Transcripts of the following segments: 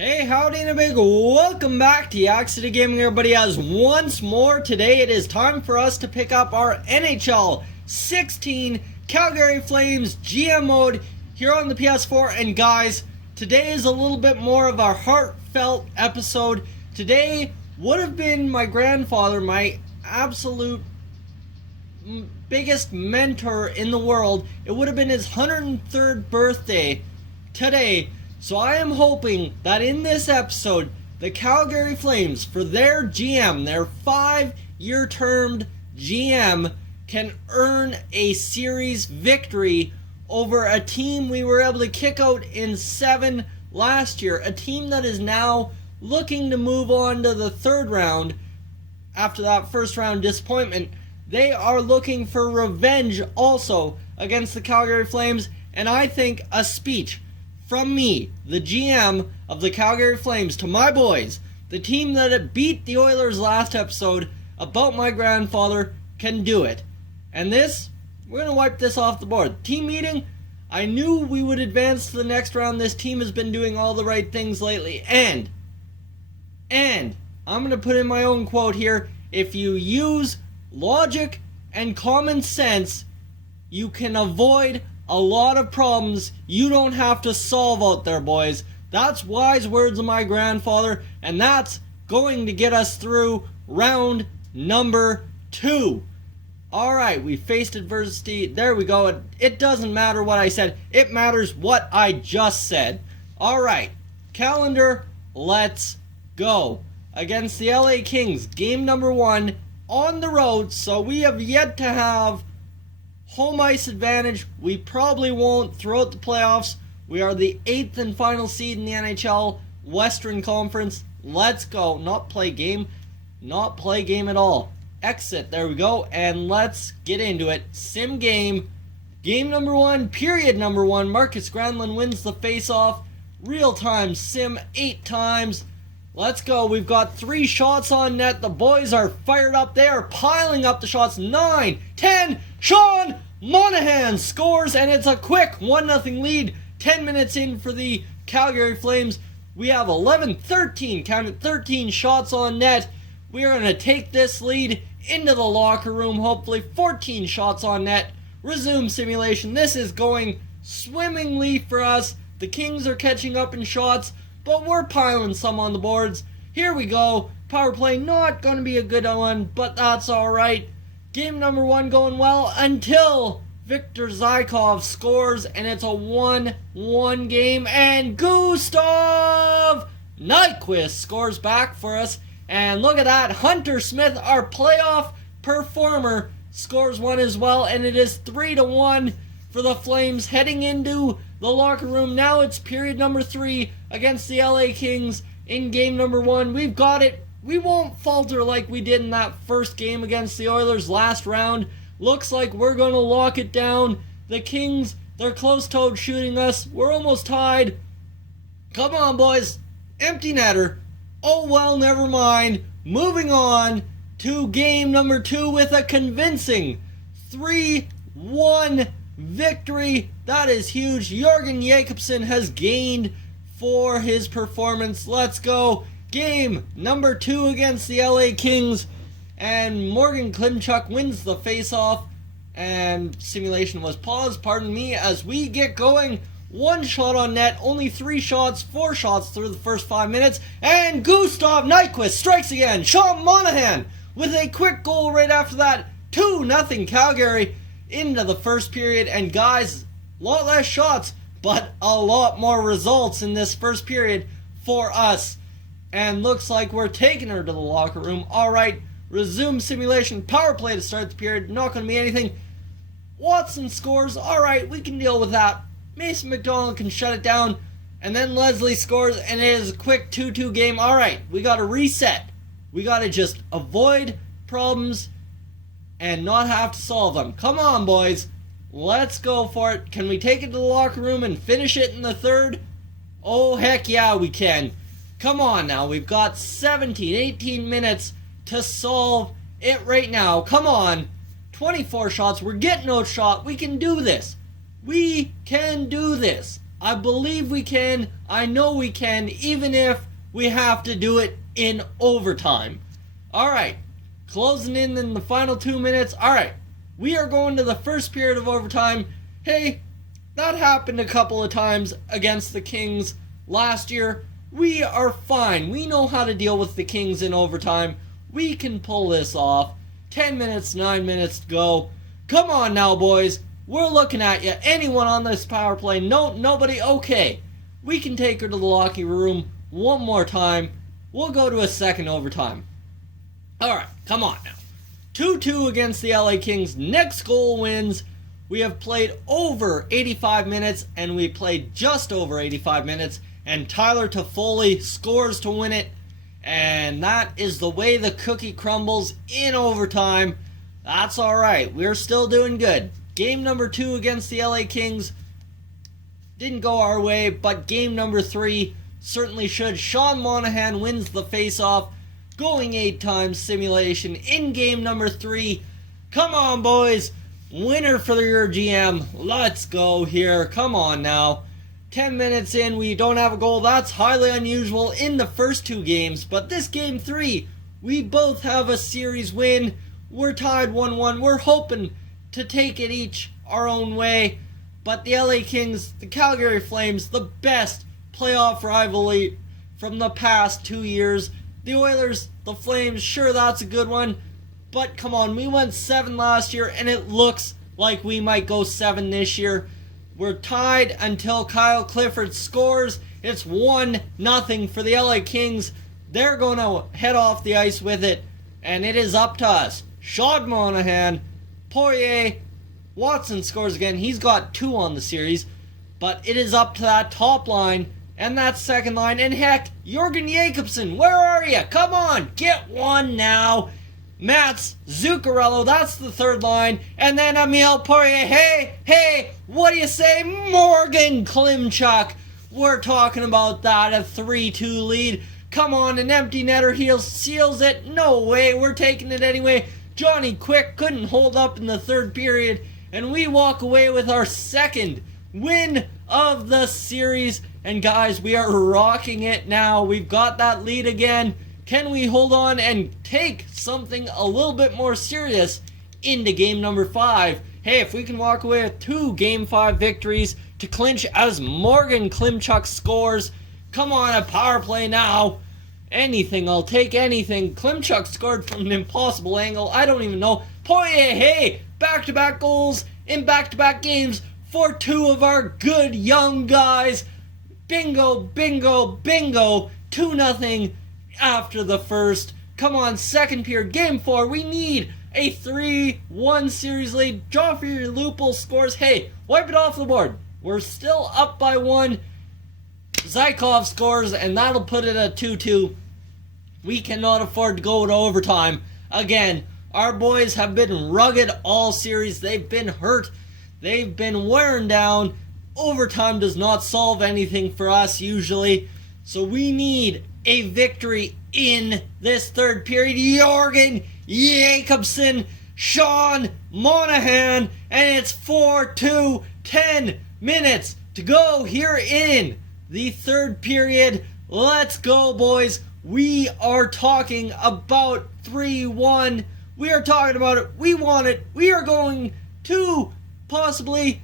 Hey, howdy and a big welcome back to Yak-City Gaming, everybody. As once more today it is time for us to pick up our NHL 16 Calgary Flames GM mode here on the PS4. And guys, today is a little bit more of a heartfelt episode. Today would have been my grandfather, my absolute biggest mentor in the world. It would have been his 103rd birthday today. So I am hoping that in this episode, the Calgary Flames, for their GM, their 5-year termed GM, can earn a series victory over a team we were able to kick out in 7 last year. A team that is now looking to move on to the 3rd round after that first round disappointment. They are looking for revenge also against the Calgary Flames, and I think a speech from me, the GM of the Calgary Flames, to my boys, the team that beat the Oilers last episode, about my grandfather, can do it. And this, we're going to wipe this off the board. Team meeting, I knew we would advance to the next round. This team has been doing all the right things lately. And I'm going to put in my own quote here. If you use logic and common sense, you can avoid a lot of problems you don't have to solve out there, boys. That's wise words of my grandfather, and that's going to get us through round number 2. Alright, we faced adversity. There we go. It doesn't matter what I said. It matters what I just said. Alright, calendar, let's go. Against the LA Kings, game number 1 on the road, so we have yet to have home ice advantage. We probably won't throughout the playoffs. We are the 8th and final seed in the NHL Western Conference. Let's go. Not play game at all. Exit. There we go. And let's get into it. Sim game. Game number 1, period number 1. Marcus Granlund wins the face-off. Real-time sim 8 times. Let's go. We've got 3 shots on net. The boys are fired up. They are piling up the shots. 9, 10. Sean Monahan scores, and it's a quick 1-0 lead. 10 minutes in for the Calgary Flames. We have 13 shots on net. We are going to take this lead into the locker room, hopefully. 14 shots on net. Resume simulation. This is going swimmingly for us. The Kings are catching up in shots, but we're piling some on the boards. Here we go. Power play, not going to be a good one, but that's alright. Game number 1 going well until Victor Zykov scores, and it's a 1-1 game, and Gustav Nyquist scores back for us. And look at that, Hunter Smith, our playoff performer, scores 1 as well, and it is 3-1 for the Flames heading into the locker room. Now it's period number 3 against the LA Kings in game number 1. We've got it. We won't falter like we did in that first game against the Oilers last round. Looks like we're going to lock it down. The Kings, they're close-toed shooting us. We're almost tied. Come on, boys. Empty netter. Oh, well, never mind. Moving on to game number 2 with a convincing 3-1 victory. That is huge. Jorgen Jakobsen has gained for his performance. Let's go. Game number 2 against the LA Kings, and Morgan Klimchuk wins the face-off, and simulation was paused, pardon me, as we get going. 1 shot on net, only 3 shots, 4 shots through the first 5 minutes, and Gustav Nyquist strikes again. Sean Monahan with a quick goal right after that. 2-0 Calgary into the first period, and guys, a lot less shots, but a lot more results in this first period for us. And looks like we're taking her to the locker room. Alright, resume simulation. Power play to start the period. Not going to be anything. Watson scores. Alright, we can deal with that. Mason McDonald can shut it down. And then Leslie scores, and it is a quick 2-2 game. Alright, we got to reset. We got to just avoid problems and not have to solve them. Come on, boys. Let's go for it. Can we take it to the locker room and finish it in the 3rd? Oh, heck yeah, we can. Come on now, we've got 17, 18 minutes to solve it right now. Come on. 24 shots, we're getting no shot. We can do this. We can do this. I believe we can. I know we can, even if we have to do it in overtime. Alright, closing in the final 2 minutes. Alright, we are going to the first period of overtime. Hey, that happened a couple of times against the Kings last year. We are fine. We know how to deal with the Kings in overtime. We can pull this off. 10 minutes, 9 minutes to go. Come on now, boys. We're looking at you. Anyone on this power play? No, nobody? Okay. We can take her to the locker room one more time. We'll go to a second overtime. Alright, come on now. 2-2 against the LA Kings. Next goal wins. We have played over 85 minutes, and we played just over 85 minutes, and Tyler Toffoli scores to win it, and that is the way the cookie crumbles in overtime. That's alright. We're still doing good. Game number 2 against the LA Kings didn't go our way, but game number 3 certainly should. Sean Monahan wins the face-off, going 8 times simulation in game number 3. Come on, boys. Winner for your GM. Let's go here. Come on now. 10 minutes in, we don't have a goal. That's highly unusual in the first 2 games, but this game 3, we both have a series win. We're tied 1-1. We're hoping to take it each our own way, but the LA Kings, the Calgary Flames, the best playoff rivalry from the past 2 years. The Oilers, the Flames, sure, that's a good one, but come on, we went 7 last year, and it looks like we might go 7 this year. We're tied until Kyle Clifford scores. It's 1-0 for the LA Kings. They're going to head off the ice with it, and it is up to us. Sean Monahan, Poirier, Watson scores again. He's got 2 on the series, but it is up to that top line and that second line. And heck, Jorgen Jacobsen, where are you? Come on, get one now. Mats Zuccarello, that's the third line. And then Emile Poirier. Hey, what do you say? Morgan Klimchuk. We're talking about that, a 3-2 lead. Come on, an empty netter seals it. No way, we're taking it anyway. Johnny Quick couldn't hold up in the third period, and we walk away with our second win of the series. And guys, we are rocking it now. We've got that lead again. Can we hold on and take something a little bit more serious into game number 5? Hey, if we can walk away with 2 game 5 victories to clinch as Morgan Klimchuk scores. Come on, a power play now. Anything, I'll take anything. Klimchuk scored from an impossible angle. I don't even know. Poirier, hey, back-to-back goals in back-to-back games for 2 of our good young guys. Bingo, bingo, bingo. 2-0 after the first. Come on, second period, game 4. We need a 3-1 series lead. Joffrey Lupul scores. Hey, wipe it off the board. We're still up by 1. Zykov scores, and that'll put it at 2-2. We cannot afford to go to overtime. Again, our boys have been rugged all series. They've been hurt. They've been wearing down. Overtime does not solve anything for us usually. So we need a victory in this third period. Jorgen Jacobsen, Sean Monahan, and it's 4-2. 10 minutes to go here in the third period. Let's go, boys. We are talking about 3-1. We are talking about it. We want it. We are going to possibly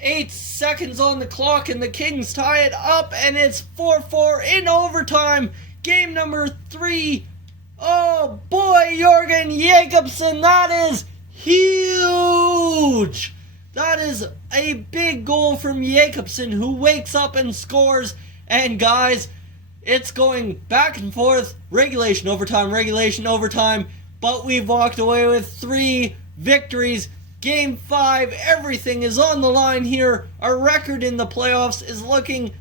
8 seconds on the clock, and the Kings tie it up, and it's 4-4 in overtime. Game number 3. Oh boy, Jorgen Jacobsen, that is huge. That is a big goal from Jacobsen, who wakes up and scores. And guys, it's going back and forth. Regulation, overtime. But we've walked away with 3 victories. Game 5, everything is on the line here. Our record in the playoffs is looking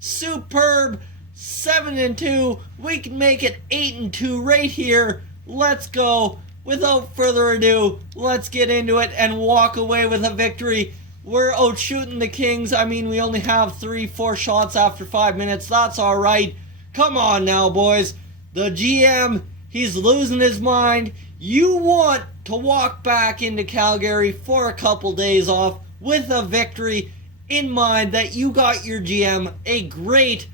superb. 7-2. We can make it 8-2 right here. Let's go. Without further ado, let's get into it and walk away with a victory. We're out shooting the Kings. I mean, we only have 3-4 shots after 5 minutes. That's alright. Come on now, boys. The GM He's losing his mind. You want to walk back into Calgary for a couple days off with a victory in mind that you got your GM a great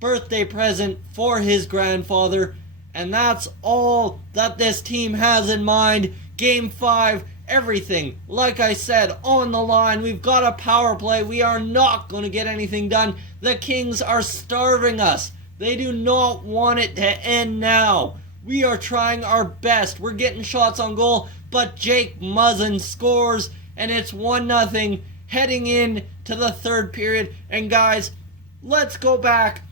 birthday present for his grandfather. And that's all that this team has in mind. Game 5, everything, like I said, on the line. We've got a power play. We are not going to get anything done. The Kings are starving us. They do not want it to end now. We are trying our best. We're getting shots on goal, but Jake Muzzin scores, and it's 1-0 heading in to the third period. And guys, let's go back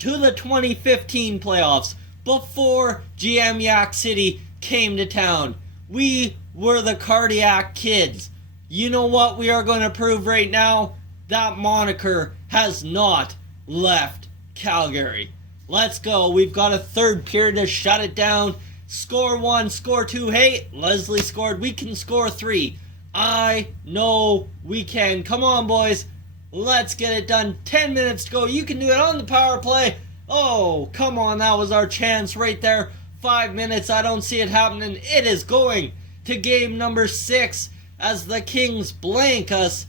to the 2015 playoffs before GM Yak-City came to town. We were the Cardiac Kids. You know what we are going to prove right now? That moniker has not left Calgary. Let's go. We've got a third period to shut it down. Score 1, score 2. Hey, Leslie scored. We can score 3. I know we can. Come on, boys. Let's get it done. 10 minutes to go. You can do it on the power play. Oh, come on. That was our chance right there. 5 minutes. I don't see it happening. It is going to game number 6 as the Kings blank us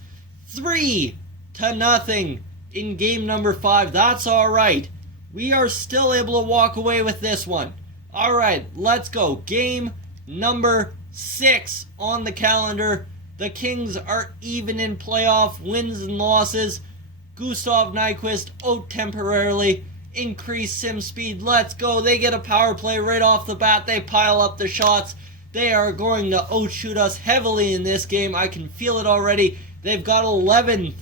3-0 in game number 5. That's all right. We are still able to walk away with this one. All right, let's go. Game number 6 on the calendar. The Kings are even in playoff wins and losses. Gustav Nyquist out temporarily. Increased sim speed. Let's go. They get a power play right off the bat. They pile up the shots. They are going to outshoot us heavily in this game. I can feel it already. They've got 12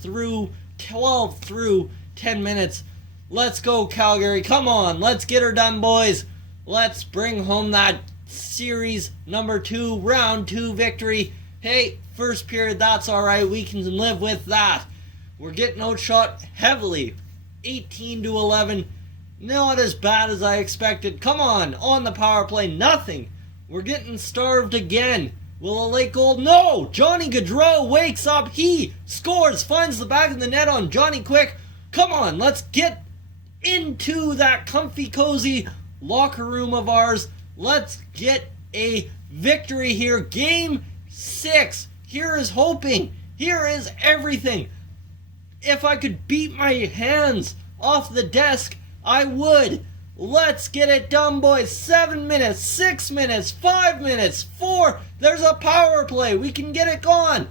through 10 minutes. Let's go, Calgary. Come on. Let's get her done, boys. Let's bring home that series number 2, round 2 victory. Hey, first period, that's all right. We can live with that. We're getting outshot heavily. 18-11. Not as bad as I expected. Come on the power play. Nothing. We're getting starved again. Will a late goal? No! Johnny Gaudreau wakes up. He scores. Finds the back of the net on Johnny Quick. Come on, let's get into that comfy, cozy locker room of ours. Let's get a victory here. Game 6. Here is hoping. Here is everything. If I could beat my hands off the desk, I would. Let's get it done, boys. 7 minutes, 6 minutes, 5 minutes, 4. There's a power play. We can get it gone.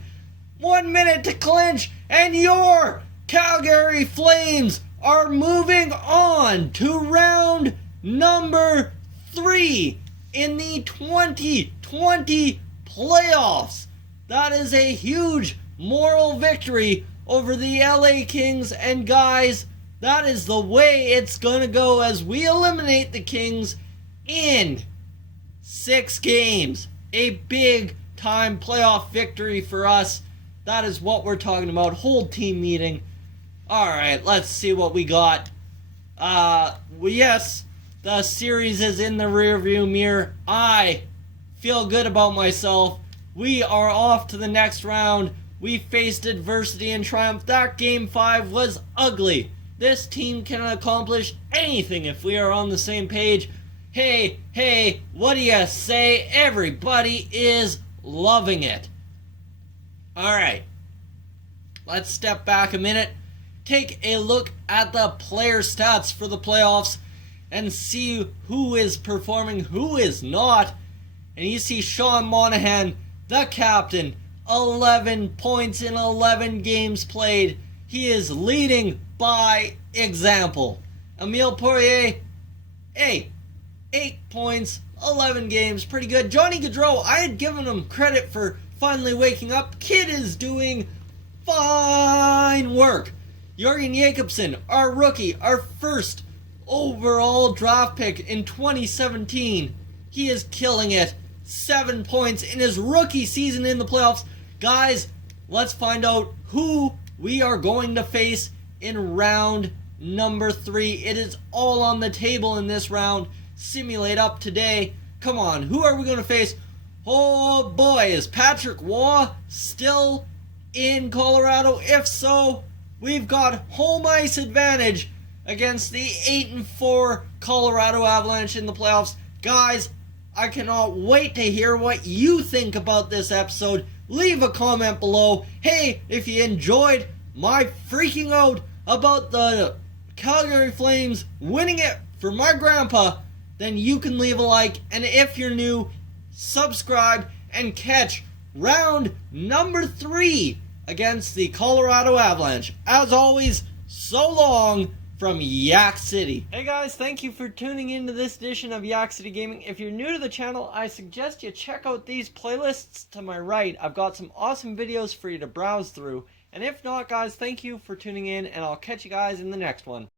1 minute to clinch, and your Calgary Flames are moving on to round number 3 in the 2020 playoffs. That is a huge moral victory over the LA Kings, and guys, that is the way it's going to go as we eliminate the Kings in 6 games. A big time playoff victory for us. That is what we're talking about. Whole team meeting. Alright, let's see what we got. Yes, the series is in the rearview mirror. I feel good about myself. We are off to the next round. We faced adversity and triumph. That game 5 was ugly. This team can accomplish anything if we are on the same page. Hey, what do you say? Everybody is loving it. Alright, let's step back a minute. Take a look at the player stats for the playoffs and see who is performing, who is not. And you see Sean Monahan, the captain, 11 points in 11 games played. He is leading by example. Emile Poirier, 8 points, 11 games, pretty good. Johnny Gaudreau, I had given him credit for finally waking up. Kid is doing fine work. Jorgen Jacobsen, our rookie, our first overall draft pick in 2017. He is killing it. 7 points in his rookie season in the playoffs. Guys, let's find out who we are going to face in round number 3. It is all on the table in this round. Simulate up today. Come on, who are we going to face? Oh boy, is Patrick Waugh still in Colorado? If so, we've got home ice advantage against the 8-4 Colorado Avalanche in the playoffs. Guys, I cannot wait to hear what you think about this episode. Leave a comment below. Hey, if you enjoyed my freaking out about the Calgary Flames winning it for my grandpa, then you can leave a like. And if you're new, subscribe and catch round number 3 against the Colorado Avalanche. As always, so long from Yak City. Hey guys, thank you for tuning into this edition of Yak-City Gaming. If you're new to the channel, I suggest you check out these playlists to my right. I've got some awesome videos for you to browse through. And if not, guys, thank you for tuning in, and I'll catch you guys in the next one.